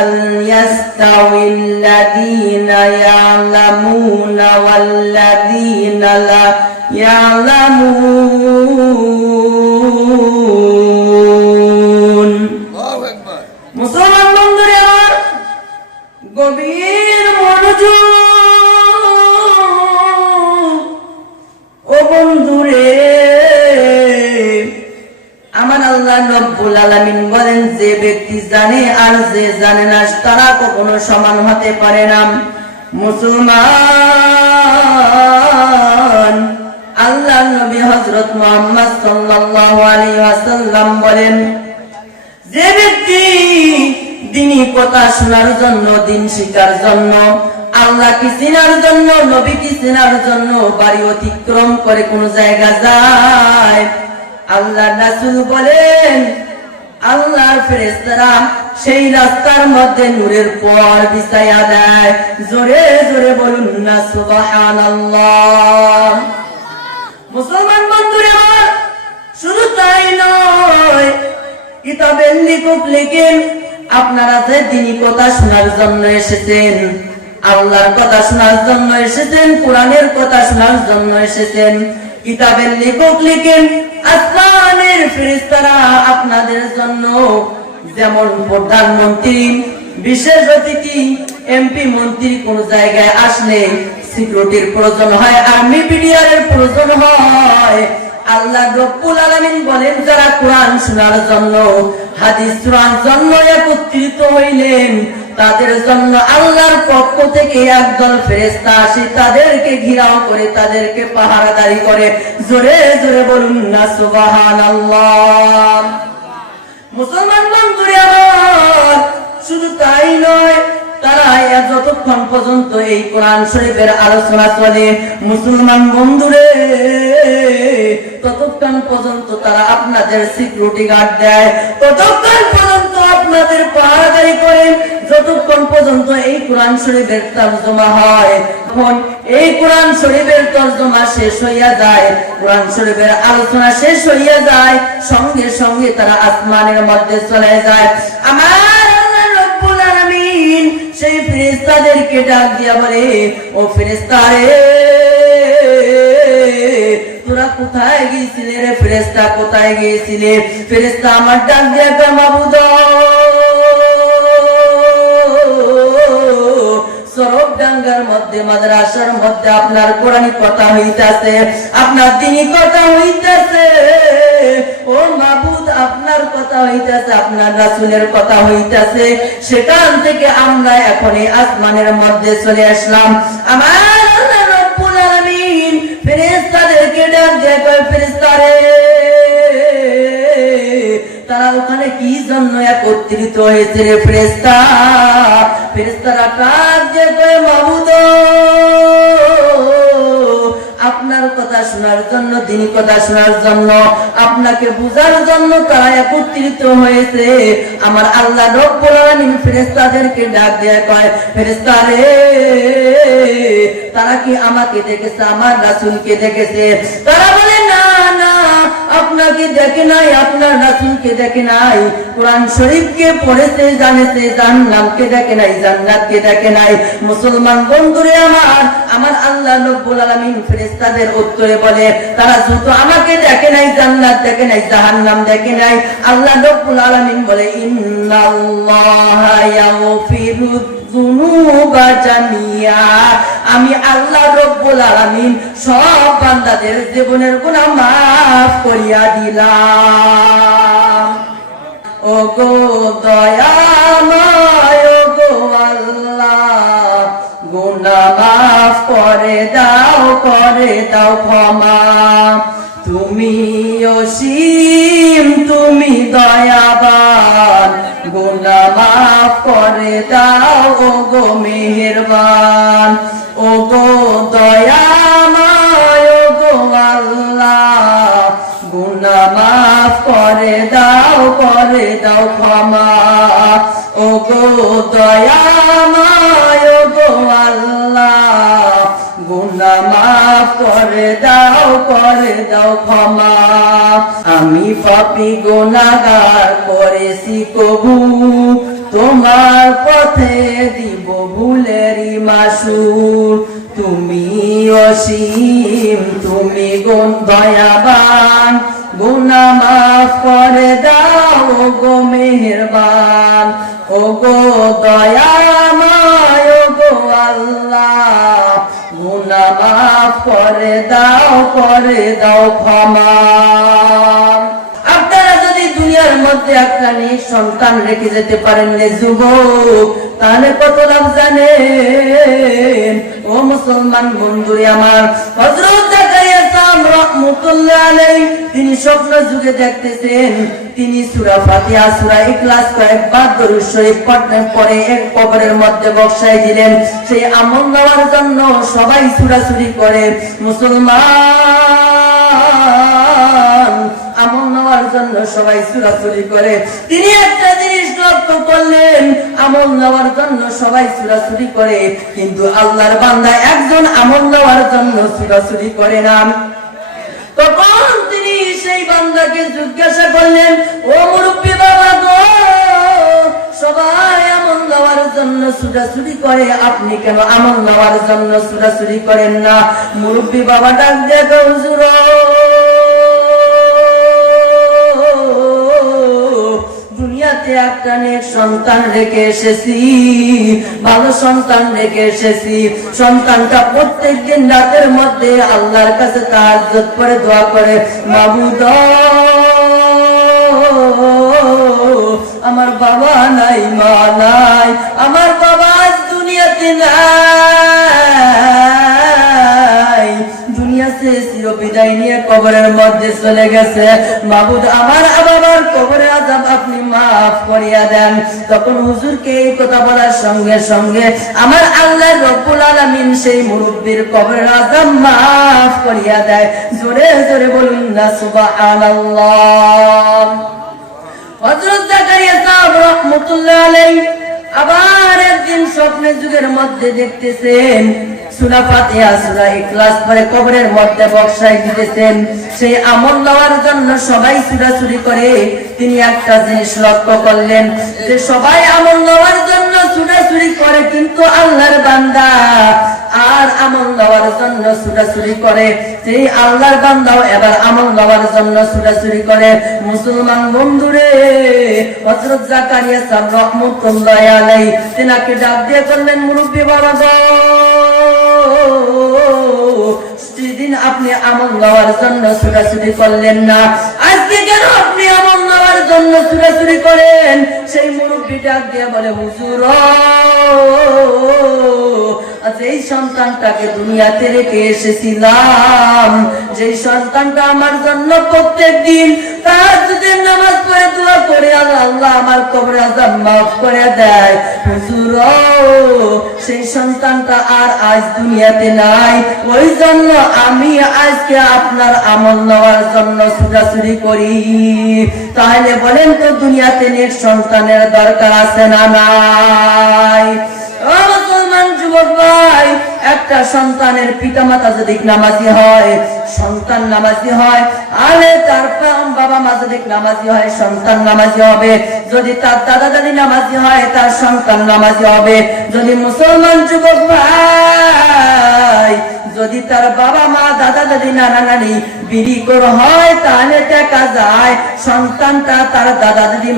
হাল ইয়াস্তাউিল্লাযীনা ইয়া'লামুনা ওয়াল্লাযীনা লা ইয়া'লামুন। আল্লাহু আকবার। মুসলমান বন্ধুরা আমার, গভীর মনোযোগ। ও বন্ধুরে, আমার আল্লাহ রব্বুল আলামিন বলেন, যে ব্যক্তি জানে আর যে জানে না তারা কখনো সমান হতে পারে না। মুসলমান, আল্লাহর নবী হযরত মুহাম্মদ সাল্লাল্লাহু আলাইহি ওয়াসাল্লাম বলেন, যে ব্যক্তি দ্বীনি কথা শোনার জন্য, দ্বীন শিখার জন্য, আল্লাহকে চেনার জন্য, নবীকে চেনার জন্য বাড়ি অতিক্রম করে কোন জায়গা যায়, আল্লাহর রাসূল বলেন আল্লাহর ফেরেশতারা সেই রাস্তার মধ্যে নূরের পর বিছায়া দেয়। জোরে জোরে বলুন না সুবহানাল্লাহ। মুসলমান বন্ধুরা আমার, শুধু তাই নয়, কিতাবের লেখক লেখেন, আপনারা যে দ্বীনি কথা শোনার জন্য এসেছেন, আল্লাহর কথা শোনার জন্য এসেছেন, কোরআনের কথা শোনার জন্য এসেছেন, কিতাবের লেখক লেখেন, আসমানের ফেরেশতারা আপনাদের জন্য যেমন প্রধানমন্ত্রী, বিশেষ অতিথি, এমপি, মন্ত্রী কোন জায়গায় আসলে সিকিউরিটির প্রয়োজন হয়, আর্মি বিডিআরের প্রয়োজন হয়, আল্লাহ রব্বুল আলামিন বলেন যারা কোরআন শোনার জন্য, হাদিস শোনার জন্য একত্রিত হইলেন, তাদের জন্য আল্লাহর পক্ষ থেকে একদল ফেরেশতা আসে, তাদেরকে ঘিরাও করে, তাদেরকে পাহারাদারি করে। জোরে জোরে বলুন না সুবহানাল্লাহ। মুসলমান বন্ধুরা আমার, শুধু তাই নয়, তারা যতক্ষণ পর্যন্ত এই কোরআন শরীফের আলোচনা চলে, মুসলমান বন্ধুরে, ততক্ষণ পর্যন্ত তারা আপনাদের সিকিউরিটি গার্ড দেয়, ততক্ষণ পর্যন্ত আপনাদের পাহারাদারি করে, যতক্ষণ পর্যন্ত এই কোরআন শরীফের তরজমা হয়। এখন এই কোরআন শরীফের তরজমা শেষ হইয়া যায়, কোরআন শরীফের আলোচনা শেষ হইয়া যায়, সঙ্গে সঙ্গে তারা আসমানের মধ্যে চলে যায়। আমার আল্লাহ রব্বুল আলামিন সেই ফেরেশতাদেরকে ডাক দিয়া বলে, ও ফেরেশতারে, তোরা কোথায় গিয়েছিলে রে ফেরেশতা, কোথায় গিয়েছিলে? ফেরেশতা আমার ডাক দিয়া কয়, মাবুদ, সরবডাঙ্গার মধ্যে, মাদ্রাসার মধ্যে আপনার কোরআনী কথা হইতাছে, আপনার দ্বীনি কথা হইতাছে। ও মাবুদ, আপনার কথা হইতাছে, আপনার রাসূলের কথা হইতাছে, সেখান থেকে আমরা এখন এই আসমানের মধ্যে চলে আসলাম। আমার আল্লাহ রব্বুল আলামিন ফেরেশতাদেরকে ডাক দিয়ে কয়, ফেরেশতারে, তারা ওখানে কি জন্য একত্রিত হয়েছে রে ফেরেশতা? ফেরেশতারা ডাক দিয়ে কয়, মাবুদ, আপনার কথা শোনার জন্য, দ্বীনি কথা শোনার জন্য, আপনাকে বুঝার জন্য তারা একত্রিত হয়েছে। আমার আল্লাহ রব্বুল আলামিন ফেরেশতাদেরকে ডাক দিয়ে কয়, ফেরেশতারে, তারা কি আমাকে দেখেছে, আমার রাসূলকে দেখেছে? তারা বলে, না না, আপনাকে দেখে নাই, আপনার রাসূলকে দেখে নাই, কোরআন শরীফকে পড়েছে, জানেছে, জাহান্নামকে দেখে নাই, জান্নাতকে দেখে নাই। মুসলমান বন্ধুরে আমার, আমার আল্লাহ রব্বুল আলামিন ফেরেশতাদের উত্তরে বলে, তারা যত আমাকে দেখে নাই, জান্নাত দেখে নাই, জাহান্নাম দেখে নাই, আল্লাহ রব্বুল আলামিন বলে, ইন্নাল্লাহা ইয়াগফিরুয যুনুবা জামিয়া, আমি আল্লাহ রব্বুল আলামিন সব বান্দাদের জীবনের গুনাহ মাফ করিয়া দিলাম। ও গো দয়াময়, ও গো আল্লাহ, গুনাহ মাফ করে দাও ক্ষমা। তুমি অসীম, তুমি দয়াবান, গুনাহ মাফ করে দাও ও গো মেহেরবান। ও গো দয়াময়, ও গো আল্লাহ, গুনাহ মাফ করে দাও ক্ষমা। ও গো দয়াময়, ও গো আল্লাহ, গুনাহ মাফ করে দাও ক্ষমা। আমি পাপী গুনাহগার করেছি কবু, তোমার পথে দিব ভুলেরই মাসুর। তুমি অসীম, তুমি দয়াবান, গুনাহ মাফ করে দাও গো মেহেরবান। ও গো দয়াময় ও গো আল্লাহ, গুনাহ মাফ করে দাও ক্ষমা। আপনারা যদি দুনিয়ার মধ্যে একটা সন্তান রেখে যেতে পারেন যুবক, তাহলে কত লাভ জানেন? ও মুসলমান বন্ধুরে আমার, হযরত জাকারিয়া সাহেব রাহমাতুল্লাহ আলাইহি তিনি স্বপ্ন যুগে দেখতেছেন, তিনি সূরা ফাতিহা সূরা ইখলাস কয়েকবার দরুদ শরীফ পড়ে এক কবরের মধ্যে বসাই দিলেন। সেই আমল নেওয়ার জন্য সবাই ছুটাছুটি করে। মুসলমান আমল নেওয়ার জন্য সবাই ছুটাছুটি করে। তিনি একটা জিনিস লক্ষ্য করলেন, আমল নেওয়ার জন্য সবাই ছুটাছুটি করে, কিন্তু আল্লাহর বান্দা একজন আমল নেওয়ার জন্য ছুটাছুটি করে না। তখন তিনি সেই বান্দাকে জিজ্ঞাসা করলেন, ও মুরব্বী বাবা গো, সবাই আমল নেওয়ার জন্য ছুটাছুটি করে, আপনি কেন আমল নেওয়ার জন্য ছুটাছুটি করেন না? মুরব্বী বাবা ডাক দিয়ে কয়, হুজুর দুনিয়াতে একটা নেক সন্তান রেখে এসেছি, ভালো সন্তান রেখে এসেছি। সন্তানটা প্রত্যেকদিন রাতের মধ্যে আল্লাহর কাছে তাহাজ্জুদ পড়ে দোয়া করে, মাবুদ আমার বাবা নাই, মা নাই, আমার বাবা আজ দুনিয়াতে নাই, দুনিয়া সে চিরবিদায় নিয়ে কবরের মধ্যে চলে গেছে। মাবুদ আমার বাবার কবরের আযাব আপনি মাফ করিয়া দেন। তখন হুজুরকে এই কথা বলার সঙ্গে সঙ্গে আমার আল্লাহ রব্বুল আলামিন সেই মুরব্বির কবরের আযাব মাফ করিয়া দেয়। জোরে জোরে বলুন না সুবহানাল্লাহ। হযরত জাকারিয়া সাহেব রাহমাতুল্লাহ আলাইহি আবার একদিন স্বপ্নের যুগের মধ্যে দেখতেছেন সূরা ফাতিহা সূরা ইখলাস পড়ে কবরের মধ্যে বসাই দিতেছেন। সেই আমল নেওয়ার জন্য সবাই ছুটাছুটি করে। তিনি একটা জিনিস লক্ষ্য করলেন যে সবাই আমল নেওয়ার জন্য ছুটাছুটি করে, কিন্তু আল্লাহর বান্দা আর আমল নেওয়ার জন্য ছুটাছুটি করে। সেই আল্লাহর বান্দাও এবার আমল নেওয়ার জন্য ছুটাছুটি করে। মুসলমান বন্ধুরে, হযরত জাকারিয়া সাহেব রাহমাতুল্লাহ আলাইহি তিনাকে ডাক দিয়ে করলেন, মুরব্বী বাবা গো, সেদিন আপনি আমল নেওয়ার জন্য ছুটাছুটি করলেন না, আজকে কেন আপনি আমল নেওয়ার জন্য ছুটাছুটি করেন? সেই মুরব্বী ডাক দিয়ে বলে, হুজুর যেই সন্তানটাকে দুনিয়াতে রেখে এসেছিলাম, যেই সন্তানটা আমার জন্য প্রত্যেক দিন তাহাজ্জুদের নামাজ পড়ে দোয়া করে আল্লাহ আমার কবরের আযাব মাফ করে দেয়, হুজুর সেই সন্তানটা আর আজ দুনিয়াতে নাই। ওই জন্য আমি আজকে আপনার আমল নেওয়ার জন্য ছুটাছুটি করি। তাহলে বলেন তো দুনিয়াতে নেক সন্তানের দরকার আছে না নাই? যুবক ভাই, একটা সন্তানের পিতা মাতা যদি নামাজি হয়, সন্তান নামাজি হয়, আরে তার বাবা মা যদি নামাজি হয়, সন্তান নামাজি হবে। যদি তার দাদা দাদি নামাজি হয়, তার সন্তান নামাজি হবে। যদি মুসলমান যুবক ভাই, যদি তার বাবা মা দাদা দাদি নানা নানি বিড়িখোর হয়, তাহলে দেখা যায় সন্তানটা তার দাদা দাদি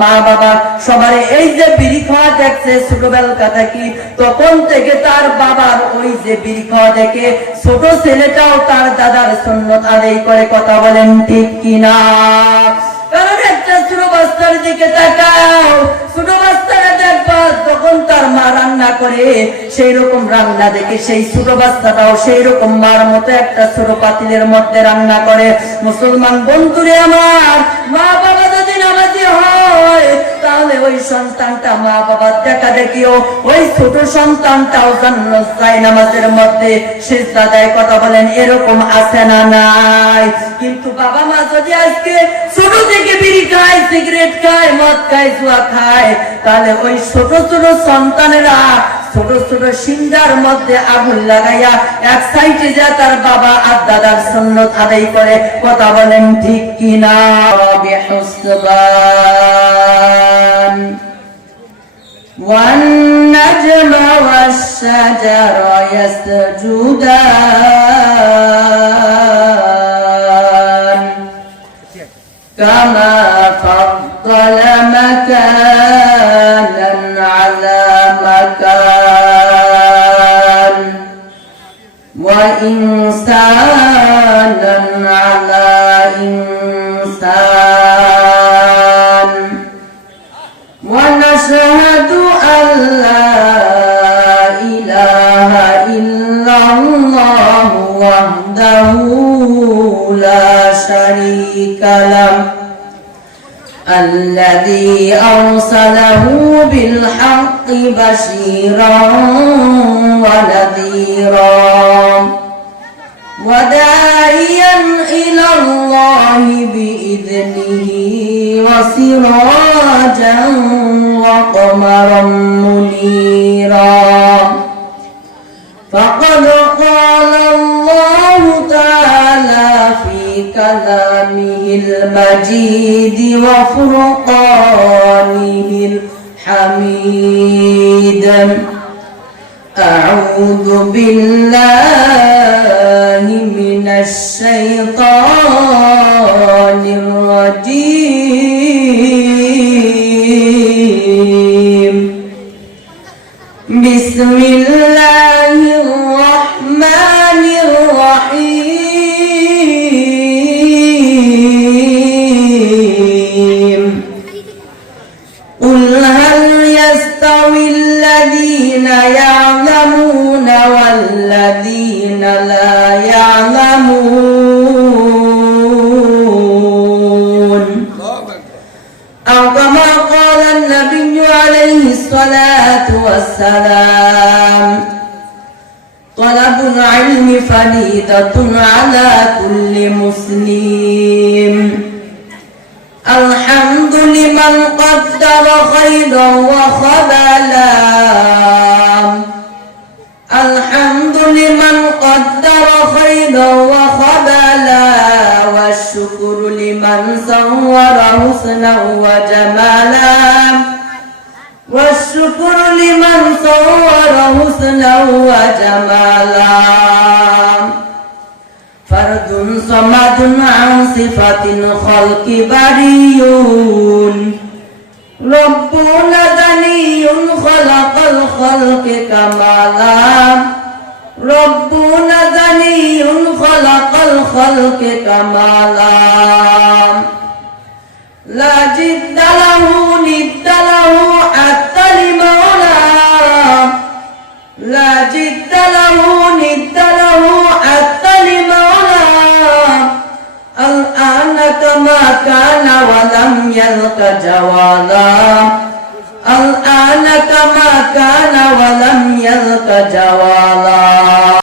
মা বাবা সবার এই যে বিড়ি খাওয়া দেখছে ছোটবেলা থেকে, তখন থেকে তার বাবার ওই যে বিড়ি খাওয়া দেখে ছোট ছেলেটাও তার দাদার সুন্নত আদায় করে। কথা বলেন ঠিক কিনা? কারণ একটা ছোট বাচ্চার দিকে তাকাও, ছোট বাচ্চারা দেখবা তখন তার মা রান্না করে, সেই রকম রান্না দেখে সেই ছোট বাচ্চাটাও সেই রকম মার মতো একটা ছোট পাতিলের মধ্যে রান্না করে। মুসলমান বন্ধুরে আমার, মা বাবা যদি নামাজি হয়, তাহলে ওই সন্তানটা মা বাবার দেখা দেখিও ওই ছোট সন্তানটাও জান্নাত চায় নামাজের মধ্যে সিজদা দেয়। কথা বলেন এরকম আছে না নাই? কিন্তু বাবা মা যদি আজকে ছোট থেকে বিড়ি খায়, সিগারেট খায়, মদ খায়, জুয়া খায়, তাহলে ওই ছোট ছোট সন্তানেরা ছোট ছোট সিংহার মধ্যে আগুন লাগাইয়া এক সাইডে যা তার বাবা আর দাদার সুন্নত আদায় করে। কথা বলেন ঠিক কিনা? والنجم والشجر يسجدان كما فضل مكانا على مكان وإنسانا على إنسان ونشهد أن لا إله إلا الله وحده لا شريك له الذي أرسله بالحق بشيرا ونذيرا وداعيا إلى الله بإذنه وسراجا وقمرا منيرا فقد قال الله تعالى في كلامه المجيد وفرقانه الحميد أعوذ بالله من الشيطان الرجيم بسم الله الرحمن الرحيم قل هل يستوي الذين يعلمون والذين لا يعلمون أو كما قال النبي عليه الصلاة والسلام طلب العلم فريضة على كل مسلم الحمد لمن قدر خيرا وخبلا الحمد لمن قدر خيرا وخبلا والشكر لمن صور حسنا وجمالا والشكر لمن صور حسنا وجمالا فرد صمد عن صفة الخلق بريء ربنا غني خلق الخلق كمالا ربنا غني خلق الخلق كمالا لا جد له ند له حتى لمولاه لا جد له ند له حتى لمولاه الآن كما كان ولم يلق جوالا الآن كما كان ولم